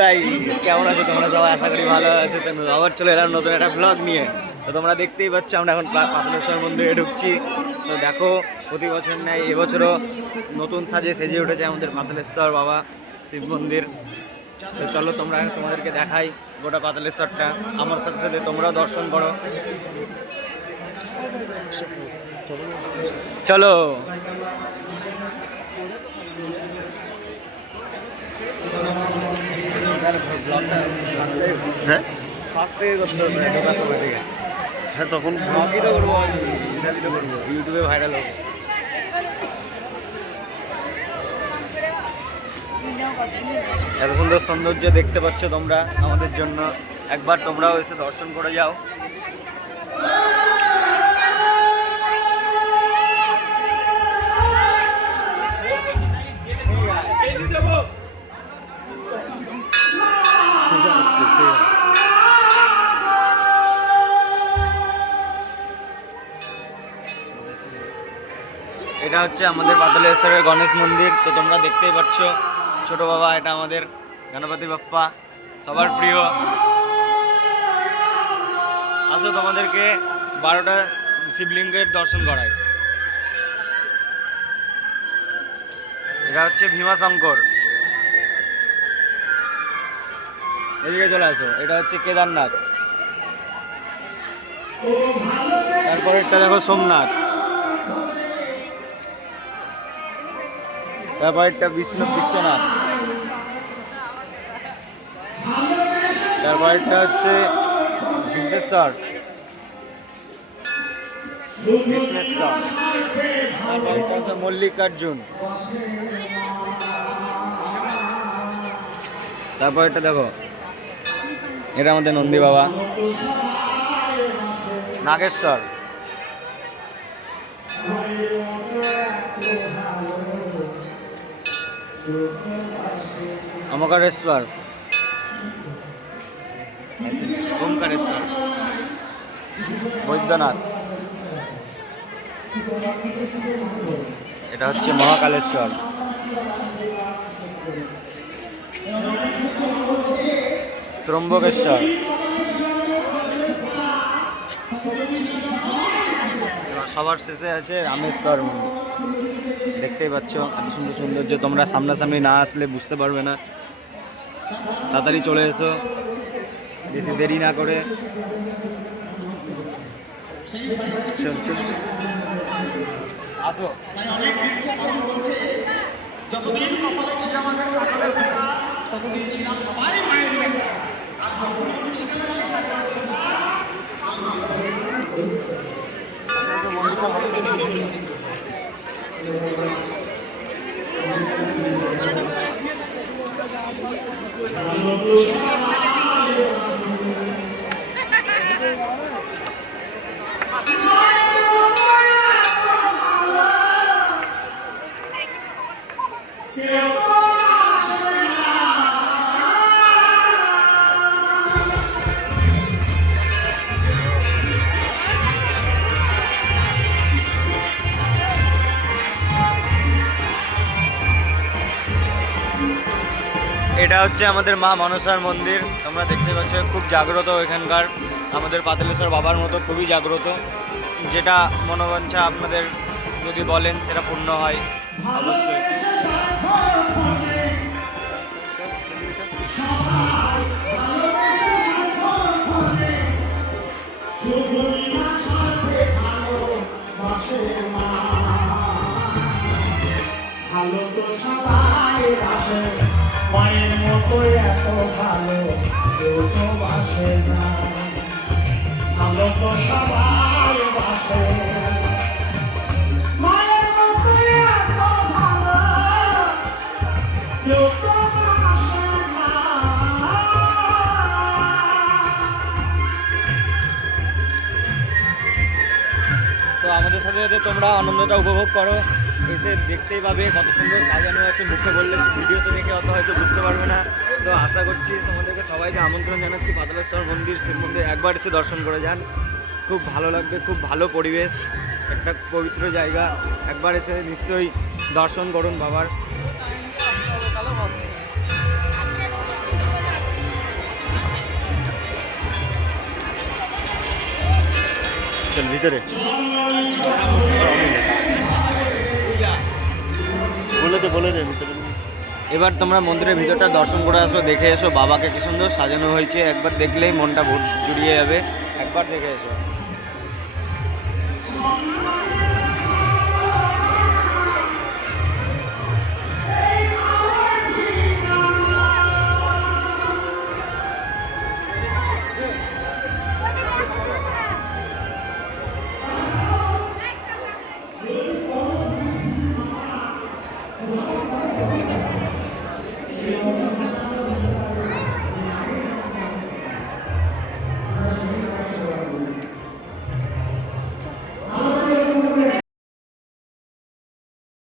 Guys, কেমন আছো তোমরা সবাই? আশা করি ভালো আছো। তো আবার চলে এলাম নতুন একটা ব্লগ নিয়ে। তো তোমরা দেখতেই পাচ্ছ আমরা এখন পাতালেশ্বর মন্দিরে ঢুকছি। তো দেখো, প্রতি বছর নেয় এবছরও নতুন সাজে সেজে উঠেছে আমাদের পাতালেশ্বর বাবা শিব মন্দির। তো চলো তোমাদেরকে দেখাই গোটা পাতালেশ্বরটা। আমার সাথে সাথে তোমরাও দর্শন করো, চলো। হ্যাঁ ফার্স্ট থেকে করতে হবে ঢোকার সময় থেকে। হ্যাঁ তখন ব্লগই তো করবো, ইনস্টাগ্রামে তো করবো, ইউটিউবে ভাইরাল হবে। এত সুন্দর সৌন্দর্য দেখতে পাচ্ছ তোমরা আমাদের জন্য, একবার তোমরাও এসে দর্শন করে যাও। এটা হচ্ছে আমাদের পাতালেশ্বরের গণেশ মন্দির। তো তোমরা দেখতেই পাচ্ছ ছোট বাবা, এটা আমাদের গণপতি বাপ্পা, সবার প্রিয়। আসো তোমাদেরকে 12টা শিবলিঙ্গের দর্শন করায়। এটা হচ্ছে ভীমাশঙ্কর, এদিকে চলে আসো। এটা হচ্ছে কেদারনাথ, তারপরে একটা দেখো সোমনাথ, তারপর একটা বিশ্বনাথ, তারপর একটা হচ্ছে বিশ্বেশ্বর, তারপর একটা হচ্ছে মল্লিকার্জুন, তারপর এটা দেখো, এটা আমাদের নন্দী বাবা, নাগেশ্বর, অমকারেশ্বর, ওমকারেশ্বর, বৈদ্যনাথ, এটা হচ্ছে মহাকালেশ্বর, ত্রম্বকেশ্বর, সবার শেষে আছে রামেশ্বর মন্দির। দেখতেই পাচ্ছ এত সুন্দর সৌন্দর্য, তোমরা সামনাসামনি না আসলে বুঝতে পারবে না। তাড়াতাড়ি চলে এসো, বেশি দেরি না করে। আসো। যতদিন কপালে ছিল আমাদের কাকালের বেটা, ততদিন ছিলাম সবাই মায়ের বেটা। এটা হচ্ছে আমাদের মা মনসার মন্দির। তোমরা দেখতে পাচ্ছ খুব জাগ্রত এখানকার, আমাদের পাতালেশ্বর বাবার মতো খুবই জাগ্রত। যেটা মনোবাঞ্ছা আপনাদের যদি বলেন সেটা পূর্ণ হয় অবশ্যই। ভালো তো সবাই বাসে, মায়ের মতো এত ভালো কেউ তো বাসে না। ভালো তো সবাই বাসে, মায়ের মতো এত ভালো কেউ তো বাসে না। তো আমাদের সাথে সাথে তোমরা আনন্দটা উপভোগ করো, এসে দেখতেই পাবে কত সুন্দর সাজানো আছে। মুখে বললে ভিডিওতে দেখে অত হয়তো বুঝতে পারবে না। তো আশা করছি তোমাদেরকে সবাইকে আমন্ত্রণ জানাচ্ছি পাতালেশ্বর মন্দির, শিব মন্দির একবার এসে দর্শন করে যান, খুব ভালো লাগবে। খুব ভালো পরিবেশ, একটা পবিত্র জায়গা, একবার এসে নিশ্চয়ই দর্শন করুন বাবার। চল ভিতরে বলে দে ভিতরে। এবার তোমরা মন্দিরের ভিতরটা দর্শন করে আসো, দেখে এসো বাবাকে কি সুন্দর সাজানো হয়েছে, একবার দেখলেই মনটা জুড়িয়ে যাবে, একবার দেখে এসো।